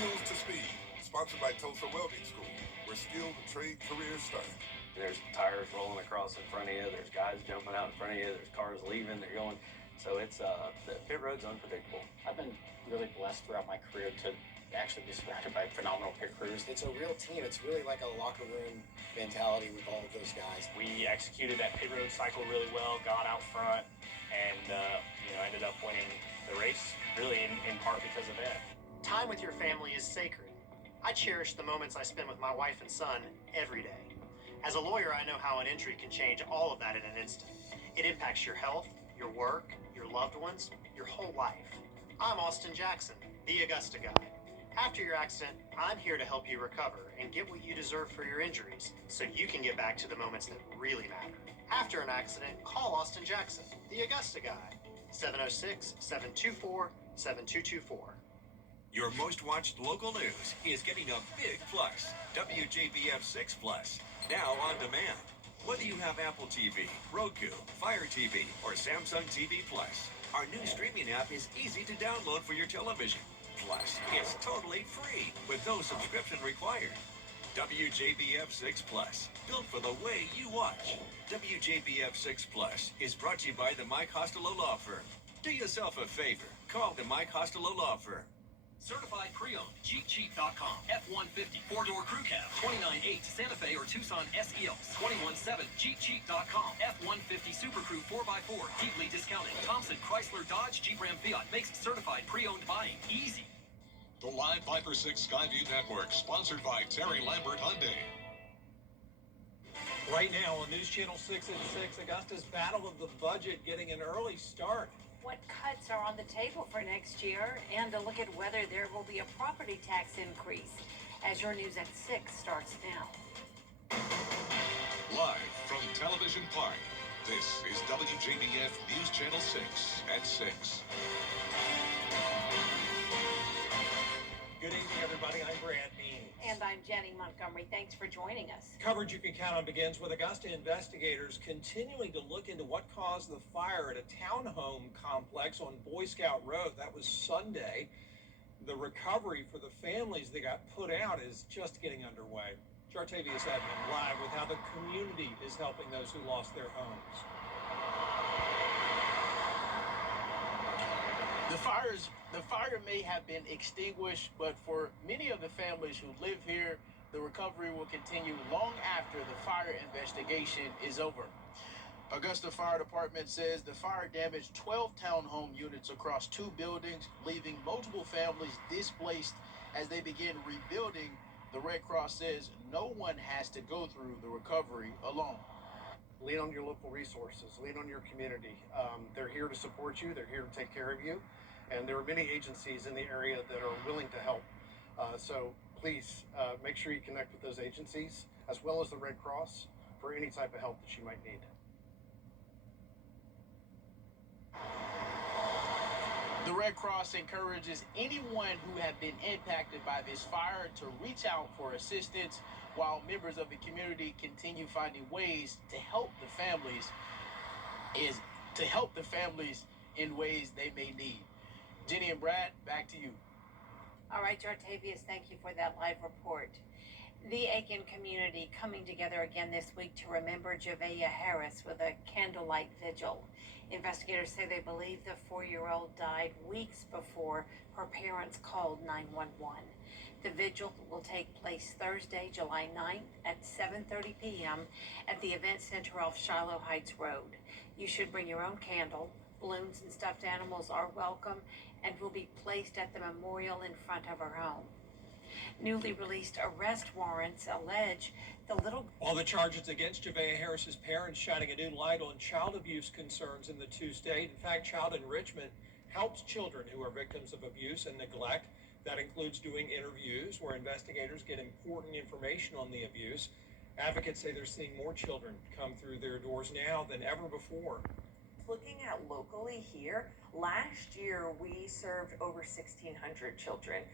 Skills to Speed, sponsored by Tulsa Welding School, where skilled trade careers start. There's tires rolling across in front of you. There's guys jumping out in front of you. There's cars leaving. They're going. So it's the pit road's unpredictable. I've been really blessed throughout my career to actually be surrounded by phenomenal pit crews. It's a real team. It's really like a locker room mentality with all of those guys. We executed that pit road cycle really well, got out front, and ended up winning the race really in part because of that. Time with your family is sacred. I cherish the moments I spend with my wife and son every day. As a lawyer, I know how an injury can change all of that in an instant. It impacts your health, your work, your loved ones, your whole life. I'm Austin Jackson, the Augusta guy. After your accident, I'm here to help you recover and get what you deserve for your injuries so you can get back to the moments that really matter. After an accident, call Austin Jackson, the Augusta guy. 706-724-7224. Your most watched local news is getting a big plus. WJBF 6 Plus, now on demand. Whether you have Apple TV, Roku, Fire TV, or Samsung TV Plus, our new streaming app is easy to download for your television. Plus, it's totally free with no subscription required. WJBF 6 Plus, built for the way you watch. WJBF 6 Plus is brought to you by the Mike Costello Law Firm. Do yourself a favor. Call the Mike Costello Law Firm. Certified pre-owned, JeepCheap.com, F-150, 4-door crew cab, 29.8 Santa Fe or Tucson SELs, 21.7 JeepCheap.com, F-150 Super Crew 4x4, deeply discounted. Thompson, Chrysler, Dodge, Jeep, Ram, Fiat makes certified pre-owned buying easy. The Live Viper 6 Skyview Network, sponsored by Terry Lambert Hyundai. Right now on News Channel 6 at 6, Augusta's Battle of the Budget getting an early start. What cuts are on the table for next year, and a look at whether there will be a property tax increase as your News at 6 starts now. Live from Television Park, this is WJBF News Channel 6 at 6. Good evening, everybody. I'm Brad Means. And I'm Jenny Montgomery. Thanks for joining us. Coverage you can count on begins with Augusta investigators continuing to look into what caused the fire at a townhome complex on Boy Scout Road. That was Sunday. The recovery for the families that got put out is just getting underway. Jartavius Edmond live with how the community is helping those who lost their homes. The fire may have been extinguished, but for many of the families who live here, the recovery will continue long after the fire investigation is over. Augusta Fire Department says the fire damaged 12 townhome units across 2 buildings, leaving multiple families displaced as they begin rebuilding. The Red Cross says no one has to go through the recovery alone. Lean on your local resources, lean on your community. They're here to support you, they're here to take care of you, and there are many agencies in the area that are willing to help. So please make sure you connect with those agencies, as well as the Red Cross, for any type of help that you might need. The Red Cross encourages anyone who have been impacted by this fire to reach out for assistance, while members of the community continue finding ways to help the families in ways they may need. Jenny and Brad, back to you. All right, Jartavius, thank you for that live report. The Aiken community coming together again this week to remember Javea Harris with a candlelight vigil. Investigators say they believe the 4-year-old died weeks before her parents called 911. The vigil will take place Thursday, July 9th at 7:30 p.m. at the Event Center off Shiloh Heights Road. You should bring your own candle. Balloons and stuffed animals are welcome and will be placed at the memorial in front of her home. Newly released arrest warrants allege the little... All the charges against Javea Harris's parents shining a new light on child abuse concerns in the 2 states. In fact, child enrichment helps children who are victims of abuse and neglect. That includes doing interviews where investigators get important information on the abuse. Advocates say they're seeing more children come through their doors now than ever before. Looking at locally here, last year we served over 1,600 children.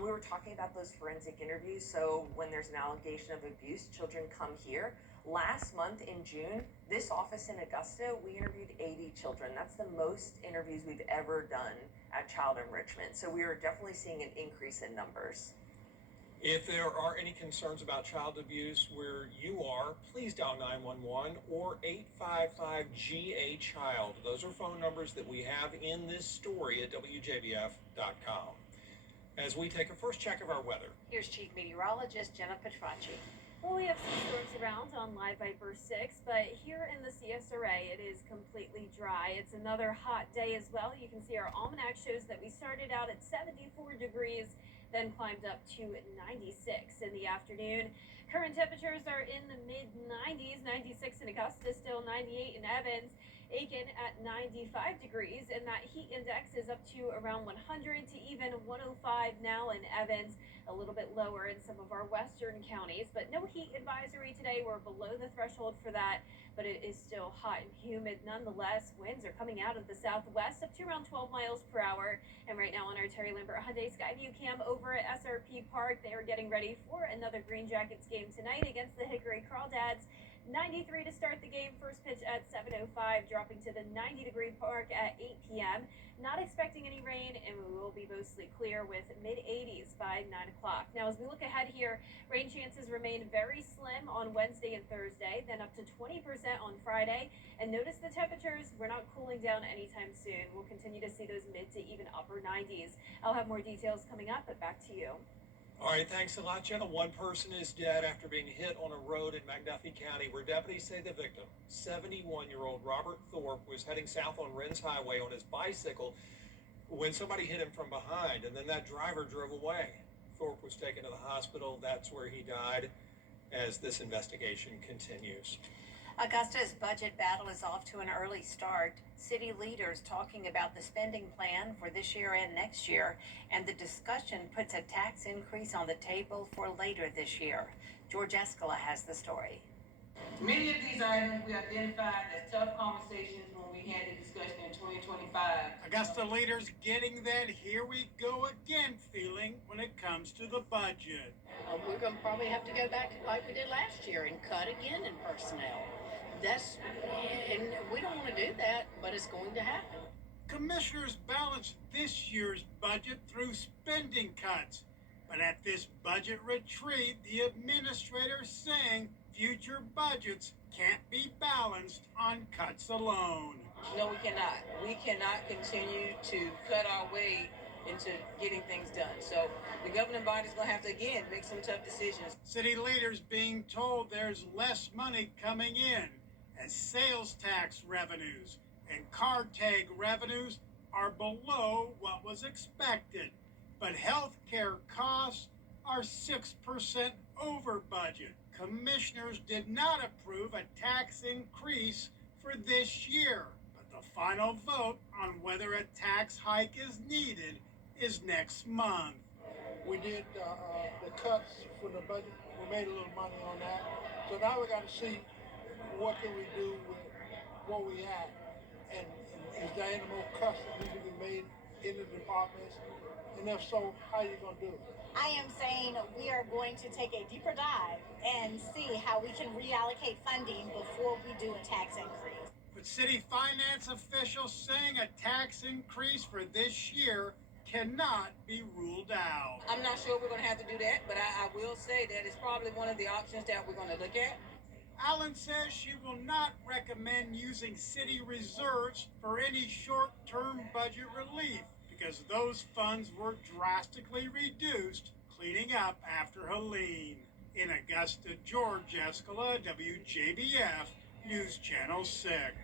We were talking about those forensic interviews, so when there's an allegation of abuse, children come here. Last month in June, this office in Augusta, we interviewed 80 children. That's the most interviews we've ever done at child enrichment. So we are definitely seeing an increase in numbers. If there are any concerns about child abuse where you are, please dial 911 or 855-GA-CHILD. Those are phone numbers that we have in this story at WJBF.com. As we take a first check of our weather. Here's Chief Meteorologist Jenna Petracci. Well, we have some storms around on Live Viper 6, but here in the CSRA, it is completely dry. It's another hot day as well. You can see our almanac shows that we started out at 74 degrees, then climbed up to 96 in the afternoon. Current temperatures are in the mid-90s, 96 in Augusta, still 98 in Evans, Aiken at 95 degrees, and that heat index is up to around 100 to even 105 now in Evans, a little bit lower in some of our western counties, but no heat advisory today. We're below the threshold for that, but it is still hot and humid nonetheless. Winds are coming out of the southwest up to around 12 miles per hour. And right now on our Terry Lambert Hyundai Skyview cam over at SRP Park, they are getting ready for another Green Jackets game tonight against the Hickory Crawdads. 93 to start the game, first pitch at 7:05, dropping to the 90-degree park at 8 p.m. Not expecting any rain, and we will be mostly clear with mid-80s by 9 o'clock. Now, as we look ahead here, rain chances remain very slim on Wednesday and Thursday, then up to 20% on Friday. And notice the temperatures, we're not cooling down anytime soon. We'll continue to see those mid to even upper 90s. I'll have more details coming up, but back to you. All right, thanks a lot, Jenna. One person is dead after being hit on a road in McDuffie County where deputies say the victim, 71-year-old Robert Thorpe, was heading south on Rennes Highway on his bicycle when somebody hit him from behind, and then that driver drove away. Thorpe was taken to the hospital. That's where he died as this investigation continues. Augusta's budget battle is off to an early start. City leaders talking about the spending plan for this year and next year, and the discussion puts a tax increase on the table for later this year. George Escala has the story. Many of these items we identified as tough conversations when we had the discussion in 2025. Augusta leaders getting that here we go again feeling when it comes to the budget. We're going to probably have to go back like we did last year and cut again in personnel. And we don't want to do that, but it's going to happen. Commissioners balance this year's budget through spending cuts. But at this budget retreat, the administrator saying future budgets can't be balanced on cuts alone. No, we cannot. We cannot continue to cut our way into getting things done. So the governing body's going to have to, again, make some tough decisions. City leaders being told there's less money coming in as sales tax revenues and car tag revenues are below what was expected. But health care costs are 6% over budget. Commissioners did not approve a tax increase for this year, but the final vote on whether a tax hike is needed is next month. We did the cuts for the budget. We made a little money on that. So now we got to see what can we do with what we have. And is there any more cuts that need to be made in the departments? And if so, how are you going to do it? I am saying we are going to take a deeper dive and see how we can reallocate funding before we do a tax increase. But city finance officials saying a tax increase for this year cannot be ruled out. I'm not sure we're going to have to do that, but I will say that it's probably one of the options that we're going to look at. Allen says she will not recommend using city reserves for any short-term budget relief because those funds were drastically reduced cleaning up after Helene. In Augusta, George Escala, WJBF, News Channel 6.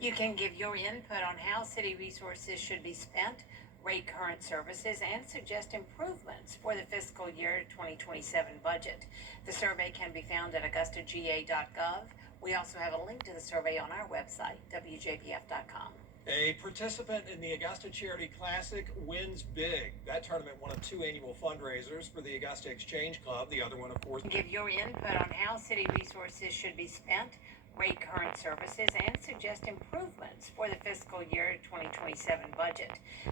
You can give your input on how city resources should be spent, rate current services, and suggest improvements for the fiscal year 2027 budget. The survey can be found at augustagA.gov. We also have a link to the survey on our website, WJBF.com. A participant in the Augusta Charity Classic wins big. That tournament, one of 2 annual fundraisers for the Augusta Exchange Club. The other one, of course. Give your input on how city resources should be spent, rate current services, and suggest improvements for the fiscal year 2027 budget.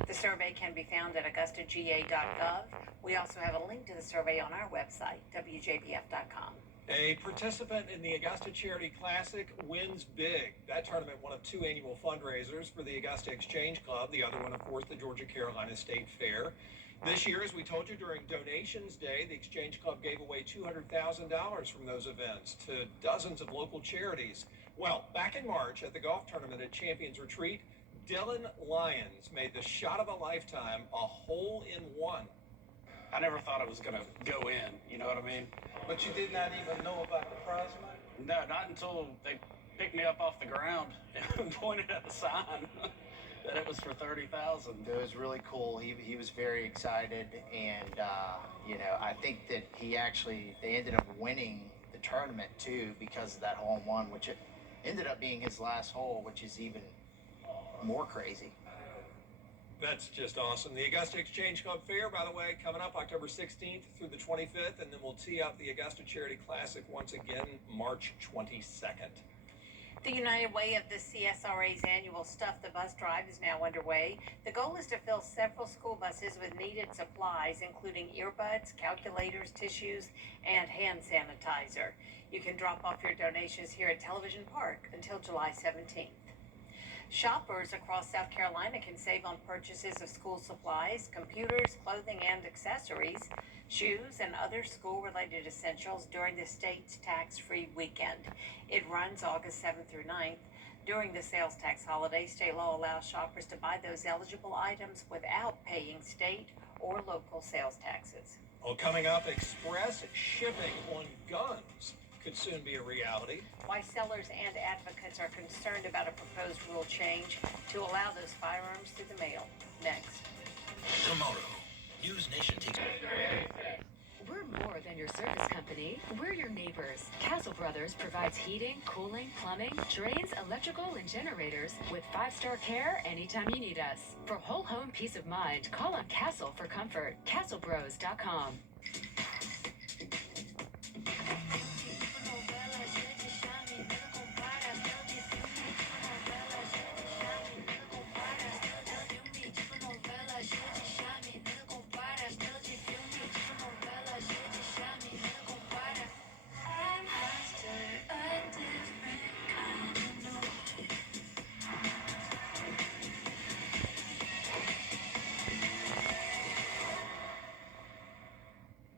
The survey can be found at augustagA.gov. We also have a link to the survey on our website, WJBF.com. A participant in the Augusta Charity Classic wins big. That tournament, one of two annual fundraisers for the Augusta Exchange Club. The other one, of course, the Georgia-Carolina State Fair. This year, as we told you during Donations Day, the Exchange Club gave away $200,000 from those events to dozens of local charities. Well, back in March at the golf tournament at Champions Retreat, Dylan Lyons made the shot of a lifetime, a hole-in-one. I never thought it was going to go in, you know what I mean? But you did not even know about the prize money? No, not until they picked me up off the ground and pointed at the sign that it was for $30,000. It was really cool. He was very excited, and I think that they ended up winning the tournament too because of that hole-in-one, which it ended up being his last hole, which is even more crazy. That's just awesome. The Augusta Exchange Club Fair, by the way, coming up October 16th through the 25th, and then we'll tee up the Augusta Charity Classic once again March 22nd. The United Way of the CSRA's annual Stuff the Bus Drive is now underway. The goal is to fill several school buses with needed supplies, including earbuds, calculators, tissues, and hand sanitizer. You can drop off your donations here at Television Park until July 17th. Shoppers across South Carolina can save on purchases of school supplies, computers, clothing, and accessories, shoes, and other school-related essentials during the state's tax-free weekend. It runs August 7th through 9th. During the sales tax holiday, state law allows shoppers to buy those eligible items without paying state or local sales taxes. Well, coming up, express shipping on guns could soon be a reality. Why sellers and advocates are concerned about a proposed rule change to allow those firearms through the mail. Next. Tomorrow, News Nation takes... We're more than your service company. We're your neighbors. Castle Brothers provides heating, cooling, plumbing, drains, electrical, and generators with 5-star care anytime you need us. For whole home peace of mind, call on Castle for comfort. CastleBros.com.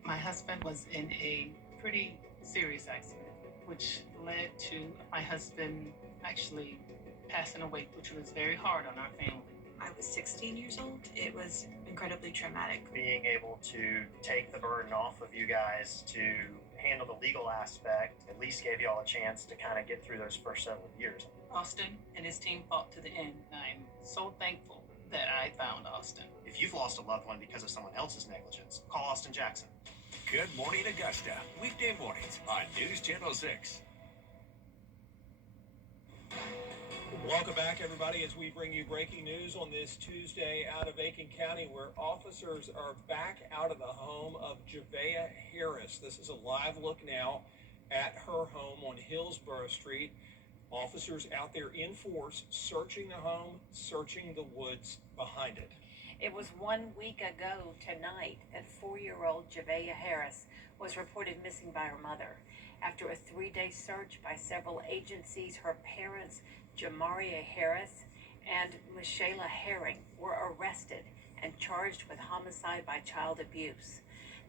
My husband was in a pretty serious accident, which led to my husband actually passing away, which was very hard on our family. I was 16 years old. It was incredibly traumatic. Being able to take the burden off of you guys to handle the legal aspect at least gave you all a chance to kind of get through those first several years. Austin and his team fought to the end. I'm so thankful that I found Austin. If you've lost a loved one because of someone else's negligence, call Austin Jackson. Good Morning Augusta, weekday mornings on News Channel 6. Welcome back, everybody, as we bring you breaking news on this Tuesday out of Aiken County, where officers are back out of the home of Javea Harris. This is a live look now at her home on Hillsborough Street. Officers out there in force, searching the home, searching the woods behind it. It was 1 week ago tonight that 4-year-old Javea Harris was reported missing by her mother. After a 3-day search by several agencies, her parents, Jamaria Harris and Michaela Herring, were arrested and charged with homicide by child abuse.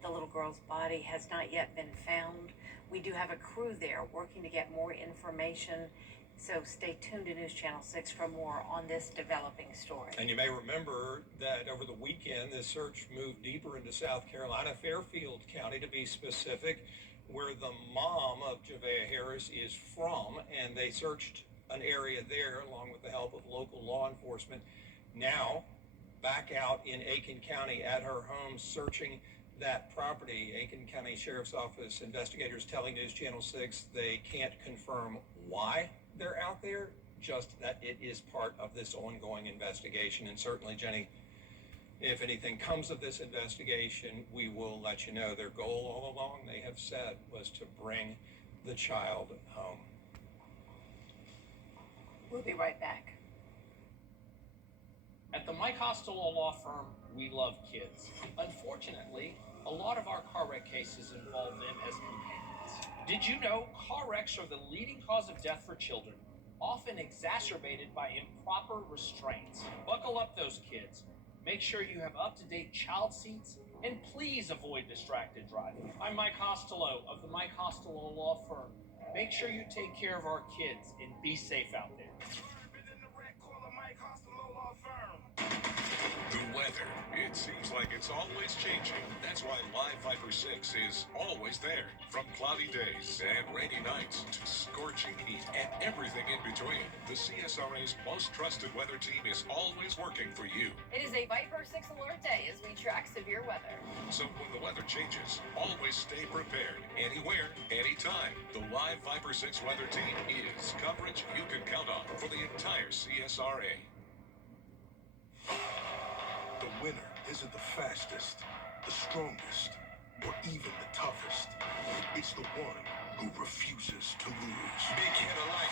The little girl's body has not yet been found. We do have a crew there working to get more information. So stay tuned to News Channel 6 for more on this developing story. And you may remember that over the weekend, this search moved deeper into South Carolina, Fairfield County to be specific, where the mom of Javea Harris is from, and they searched an area there along with the help of local law enforcement. Now, back out in Aiken County at her home, searching that property. Aiken County Sheriff's Office investigators telling News Channel 6 they can't confirm why they're out there, just that it is part of this ongoing investigation. And certainly, Jenny, if anything comes of this investigation, we will let you know. Their goal all along, they have said, was to bring the child home. We'll be right back. At the Mike Hostel Law Firm, we love kids. Unfortunately, a lot of our car wreck cases involve them as companions. Did you know car wrecks are the leading cause of death for children, often exacerbated by improper restraints? Buckle up those kids. Make sure you have up-to-date child seats, and please avoid distracted driving. I'm Mike Costello of the Mike Costello Law Firm. Make sure you take care of our kids and be safe out there. The weather. It seems like it's always changing. That's why Live Viper 6 is always there. From cloudy days and rainy nights to scorching heat and everything in between, the CSRA's most trusted weather team is always working for you. It is a Viper 6 alert day as we track severe weather. So when the weather changes, always stay prepared. Anywhere, anytime. The Live Viper 6 weather team is coverage you can count on for the entire CSRA. The winner isn't the fastest, the strongest, or even the toughest. It's the one who refuses to lose. Big hit alike.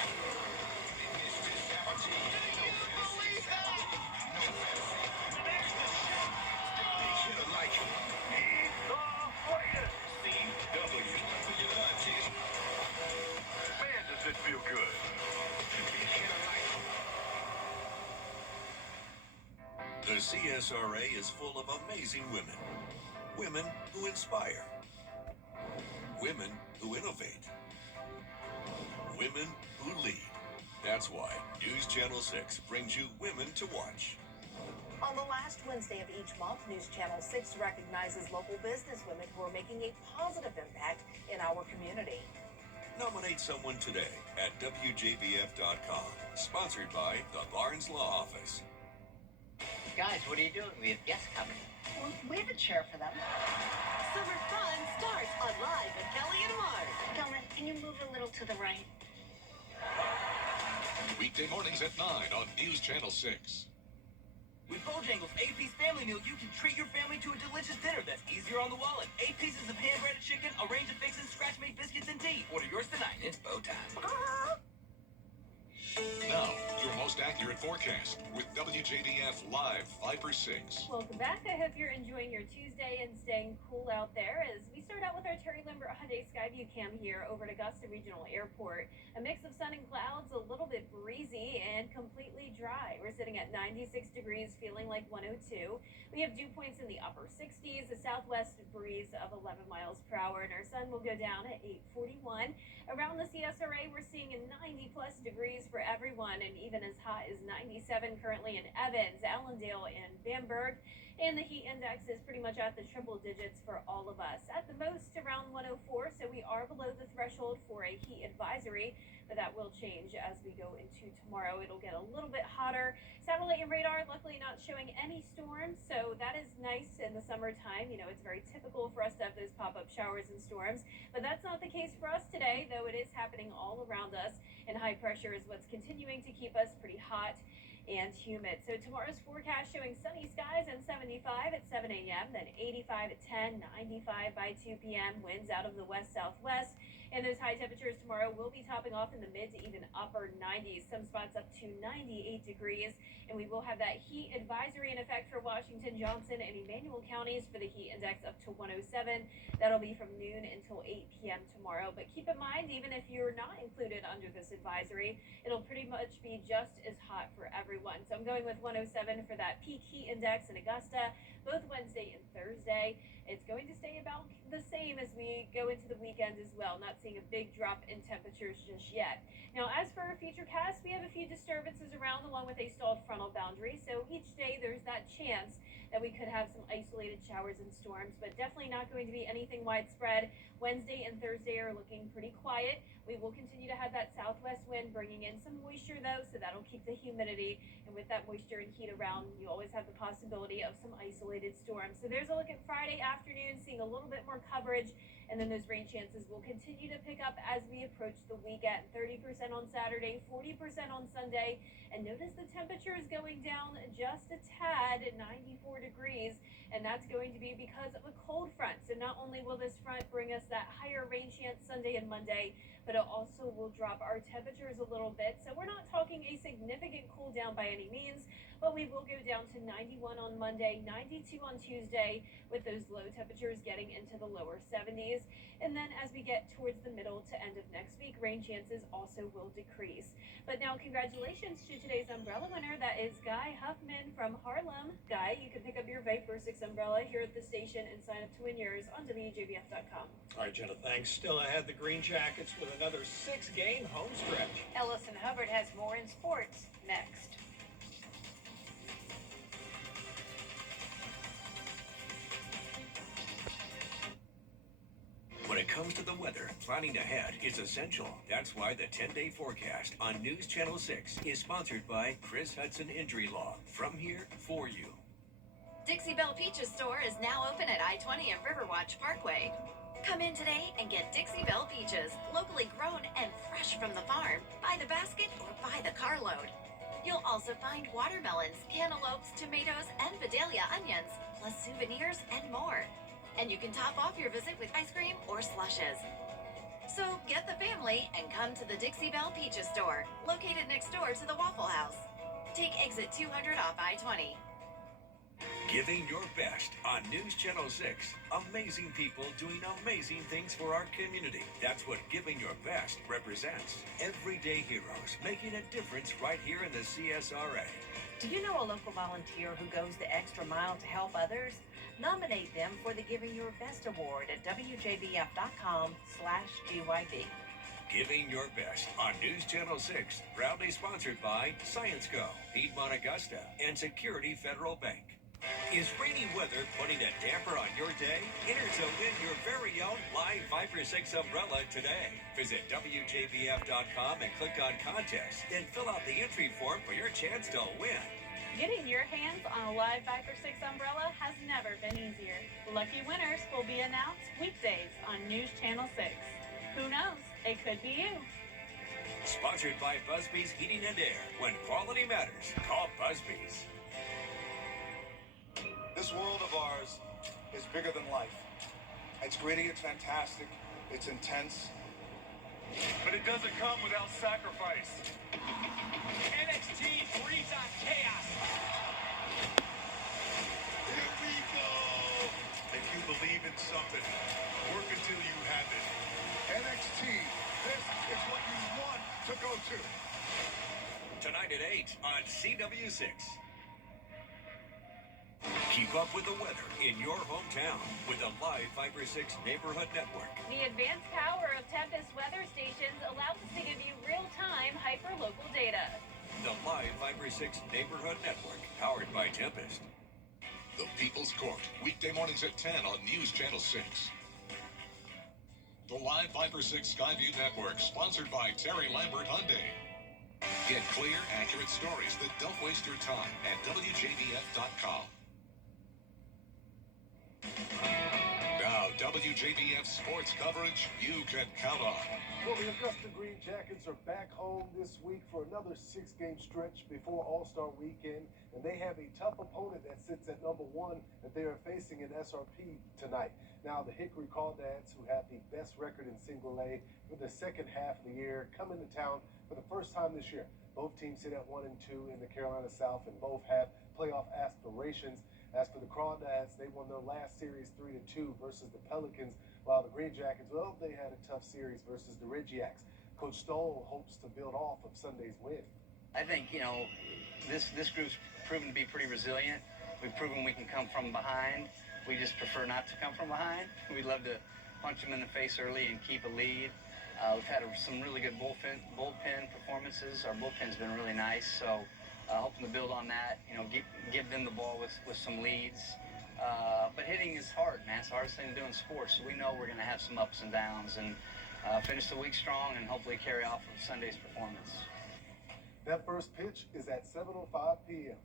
Man, does it feel good. The CSRA is full of amazing women. Women who inspire. Women who innovate. Women who lead. That's why News Channel 6 brings you Women to Watch. On the last Wednesday of each month, News Channel 6 recognizes local businesswomen who are making a positive impact in our community. Nominate someone today at WJBF.com. Sponsored by the Barnes Law Office. Guys, what are you doing? We have guests coming. Well, we have a chair for them. Summer fun starts on Live with Kelly and Mark. Dylan, can you move a little to the right? Weekday mornings at 9 on News Channel 6. With Bojangles' 8-piece family meal, you can treat your family to a delicious dinner that's easier on the wallet. 8 pieces of hand-breaded chicken, a range of fixins, scratch-made biscuits, and tea. Order yours tonight. It's bow time. Now, your most accurate forecast with WJBF Live Viper 6. Welcome back. I hope you're enjoying your Tuesday and staying cool out there as we start out with our Terry Lambert Hyundai Skyview cam here over at Augusta Regional Airport. A mix of sun and clouds, a little bit breezy and completely dry. We're sitting at 96 degrees, feeling like 102. We have dew points in the upper 60s, a southwest breeze of 11 miles per hour, and our sun will go down at 8:41. Around the CSRA, we're seeing a 90-plus degrees for everyone, and even as hot as 97 currently in Evans, Allendale, and Bamberg. And the heat index is pretty much at the triple digits for all of us. At the most, around 104, so we are below the threshold for a heat advisory, but that will change as we go into tomorrow. It'll get a little bit hotter. Satellite and radar, luckily not showing any storms, so that is nice in the summertime. You know, it's very typical for us to have those pop-up showers and storms, but that's not the case for us today, though it is happening all around us, and high pressure is what's continuing to keep us pretty hot and humid. So tomorrow's forecast showing sunny skies and 75 at 7 a.m., then 85 at 10, 95 by 2 p.m., winds out of the west-southwest. And those high temperatures tomorrow will be topping off in the mid to even upper 90s, some spots up to 98 degrees. And we will have that heat advisory in effect for Washington, Johnson, and Emmanuel counties for the heat index up to 107. That'll be from noon until 8 p.m. tomorrow. But keep in mind, even if you're not included under this advisory, it'll pretty much be just as hot for everyone. So I'm going with 107 for that peak heat index in Augusta, both Wednesday and Thursday. It's going to stay about the same as we go into the weekend as well, not seeing a big drop in temperatures just yet. Now, as for our futurecast, we have a few disturbances around along with a stalled frontal boundary, so each day there's that chance that we could have some isolated showers and storms, but definitely not going to be anything widespread. Wednesday and Thursday are looking pretty quiet. We will continue to have that southwest wind bringing in some moisture, though, so that'll keep the humidity. And with that moisture and heat around, you always have the possibility of some isolated storms. So there's a look at Friday afternoon, seeing a little bit more coverage. And then those rain chances will continue to pick up as we approach the weekend. 30% on Saturday, 40% on Sunday. And notice the temperature is going down just a tad at 94 degrees. And that's going to be because of a cold front. So not only will this front bring us that higher rain chance Sunday and Monday, but it also will drop our temperatures a little bit. So we're not talking a significant cool down by any means, but we will go down to 91 on Monday, 92 on Tuesday, with those low temperatures getting into the lower 70s. And then as we get towards the middle to end of next week, rain chances also will decrease. But now congratulations to today's umbrella winner. That is Guy Huffman from Harlem. Guy, you can pick up your Viper 6 umbrella here at the station and sign up to win yours on WJBF.com. All right, Jenna, thanks. Still ahead, the Green Jackets with another 6-game home stretch. Ellison Hubbard has more in sports next. When it comes to the weather, planning ahead is essential. That's why the 10-day forecast on News Channel 6 is sponsored by Chris Hudson Injury Law. From here, for you. Dixie Belle Peaches store is now open at I-20 and Riverwatch Parkway. Come in today and get Dixie Belle Peaches, locally grown and fresh from the farm, by the basket or by the carload. You'll also find watermelons, cantaloupes, tomatoes, and Vidalia onions, plus souvenirs and more. And you can top off your visit with ice cream or slushes. So get the family and come to the Dixie Belle Peaches store, located next door to the Waffle House. Take exit 200 off I-20. Giving your best on News Channel 6. Amazing people doing amazing things for our community. That's what giving your best represents. Everyday heroes making a difference right here in the CSRA. Do you know a local volunteer who goes the extra mile to help others? Nominate them for the Giving Your Best Award at WJBF.com/GYB. Giving your best on News Channel 6. Proudly sponsored by Science Go, Piedmont Augusta, and Security Federal Bank. Is rainy weather putting a damper on your day? Enter to win your very own live Viper 6 umbrella today. Visit WJBF.com and click on Contest, then fill out the entry form for your chance to win. Getting your hands on a live Viper 6 umbrella has never been easier. Lucky winners will be announced weekdays on News Channel 6. Who knows? It could be you. Sponsored by Busby's Heating and Air. When quality matters, call Busby's. This world of ours is bigger than life. It's gritty, it's fantastic, it's intense. But it doesn't come without sacrifice. NXT breeds on chaos. Here we go! If you believe in something, work until you have it. NXT, this is what you want to go to. Tonight at 8 on CW6. Keep up with the weather in your hometown with the live Viper 6 Neighborhood Network. The advanced power of Tempest weather stations allows us to give you real-time hyper-local data. The live Viper 6 Neighborhood Network, powered by Tempest. The People's Court, weekday mornings at 10 on News Channel 6. The live Viper 6 Skyview Network, sponsored by Terry Lambert Hyundai. Get clear, accurate stories that don't waste your time at WJBF.com. Now, WJBF sports coverage you can count on. Well, the Augusta Green Jackets are back home this week for another 6-game stretch before All-Star Weekend, and they have a tough opponent that sits at number 1 that they are facing in SRP tonight. Now, the Hickory Crawdads, who have the best record in Single A for the second half of the year, come into town for the first time this year. Both teams sit at 1 and 2 in the Carolina South, and both have playoff aspirations. As for the Crawdads, they won their last series 3-2 versus the Pelicans, while the Green Jackets, well, they had a tough series versus the Regiacs. Coach Stoll hopes to build off of Sunday's win. I think, this group's proven to be pretty resilient. We've proven we can come from behind. We just prefer not to come from behind. We'd love to punch them in the face early and keep a lead. We've had some really good bullpen performances. Our bullpen's been really nice, so hoping to build on that, give them the ball with some leads. But hitting is hard, man. It's the hardest thing to do in sports. So we know we're going to have some ups and downs, and finish the week strong and hopefully carry off of Sunday's performance. That first pitch is at 7:05 p.m.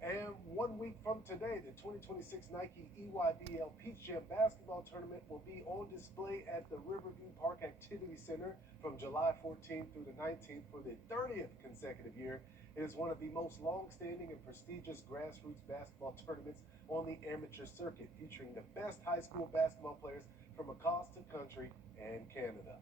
And 1 week from today, the 2026 Nike EYBL Peach Jam Basketball Tournament will be on display at the Riverview Park Activity Center from July 14th through the 19th for the 30th consecutive year. It is one of the most long-standing and prestigious grassroots basketball tournaments on the amateur circuit, featuring the best high school basketball players from across the country and Canada.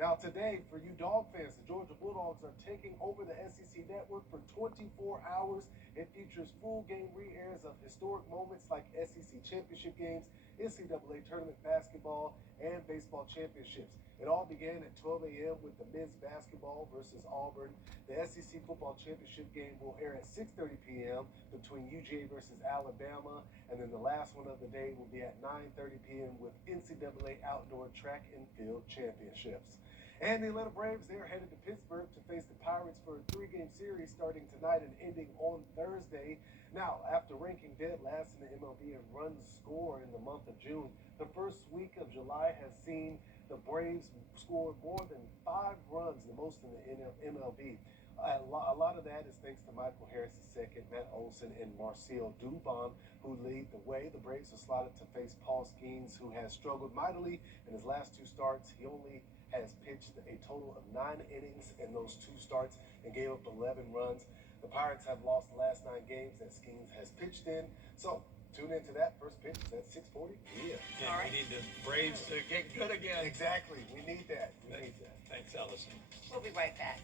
Now today, for you dog fans, the Georgia Bulldogs are taking over the SEC network for 24 hours. It features full game re-airs of historic moments like SEC championship games, NCAA tournament basketball, and baseball championships. It all began at 12 a.m. with the men's basketball versus Auburn. The SEC football championship game will air at 6:30 p.m. between UGA versus Alabama, and then the last one of the day will be at 9:30 p.m. with NCAA outdoor track and field championships. And the Atlanta Braves, they're headed to Pittsburgh to face the Pirates for a 3-game series starting tonight and ending on Thursday. Now, after ranking dead last in the MLB in runs scored in the month of June, the first week of July has seen the Braves score more than 5 runs, the most in the MLB. A lot of that is thanks to Michael Harris II, Matt Olson, and Marcel Dubon, who lead the way. The Braves are slotted to face Paul Skeens, who has struggled mightily in his last 2 starts. He only has pitched a total of 9 innings in those 2 starts and gave up 11 runs. The Pirates have lost the last 9 games that Skeens has pitched in. So tune into that. First pitch is at 6:40 p.m. Yeah, we need the Braves to get good again. Exactly. We need that. Thanks, Allison. We'll be right back.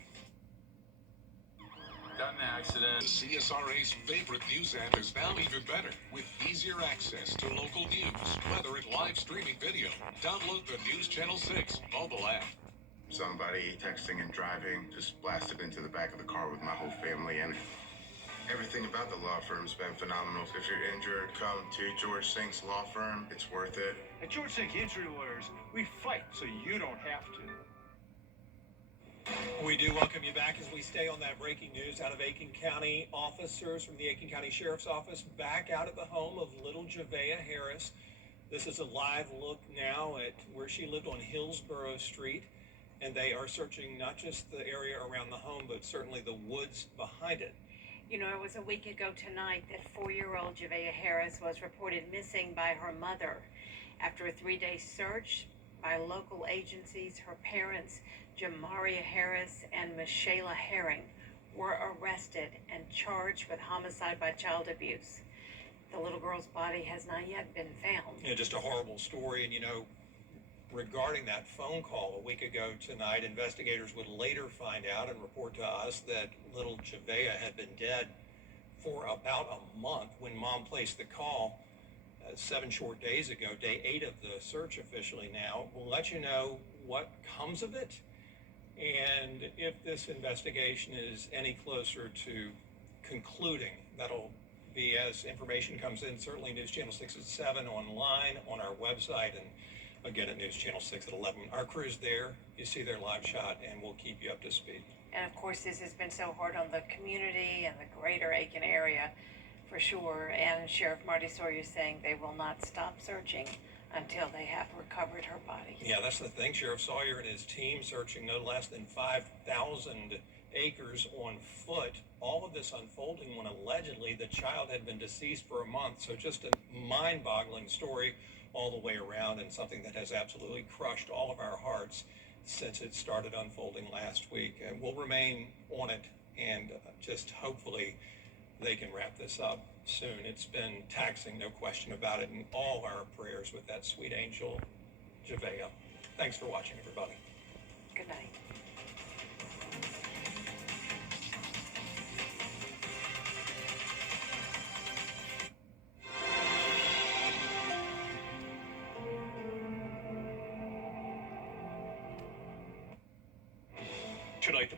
Got an accident. The CSRA's favorite news app is now even better with easier access to local news, weather, and live streaming video. Download the News Channel 6 mobile app. Somebody texting and driving just blasted into the back of the car with my whole family, and everything about the law firm's been phenomenal. If you're injured, come to George Sink's law firm. It's worth it. At George Sink Injury Lawyers, we fight so you don't have to. We do welcome you back as we stay on that breaking news out of Aiken County. Officers from the Aiken County Sheriff's Office back out at the home of little Javea Harris. This is a live look now at where she lived on Hillsborough Street, and they are searching not just the area around the home, but certainly the woods behind it. You know, it was a week ago tonight that 4-year-old Javea Harris was reported missing by her mother. After a 3-day search by local agencies, her parents, Jamaria Harris and Michaela Herring, were arrested and charged with homicide by child abuse. The little girl's body has not yet been found. Yeah, just a horrible story. And, you know, regarding that phone call a week ago tonight, investigators would later find out and report to us that little Javea had been dead for about a month when Mom placed the call 7 short days ago, day 8 of the search officially now. We'll let you know what comes of it and if this investigation is any closer to concluding. That'll be as information comes in, certainly News Channel 6 at 7 online, on our website, and again at News Channel 6 at 11. Our crew's there. You see their live shot, and we'll keep you up to speed. And of course, this has been so hard on the community and the greater Aiken area, for sure. And Sheriff Marty Sawyer is saying they will not stop searching until they have recovered her body. Yeah, that's the thing. Sheriff Sawyer and his team searching no less than 5,000 acres on foot. All of this unfolding when allegedly the child had been deceased for a month. So just a mind-boggling story all the way around, and something that has absolutely crushed all of our hearts since it started unfolding last week. And we'll remain on it, and just hopefully they can wrap this up soon. It's been taxing, no question about it, and all our prayers with that sweet angel, Javea. Thanks for watching, everybody. Good night. Tonight, the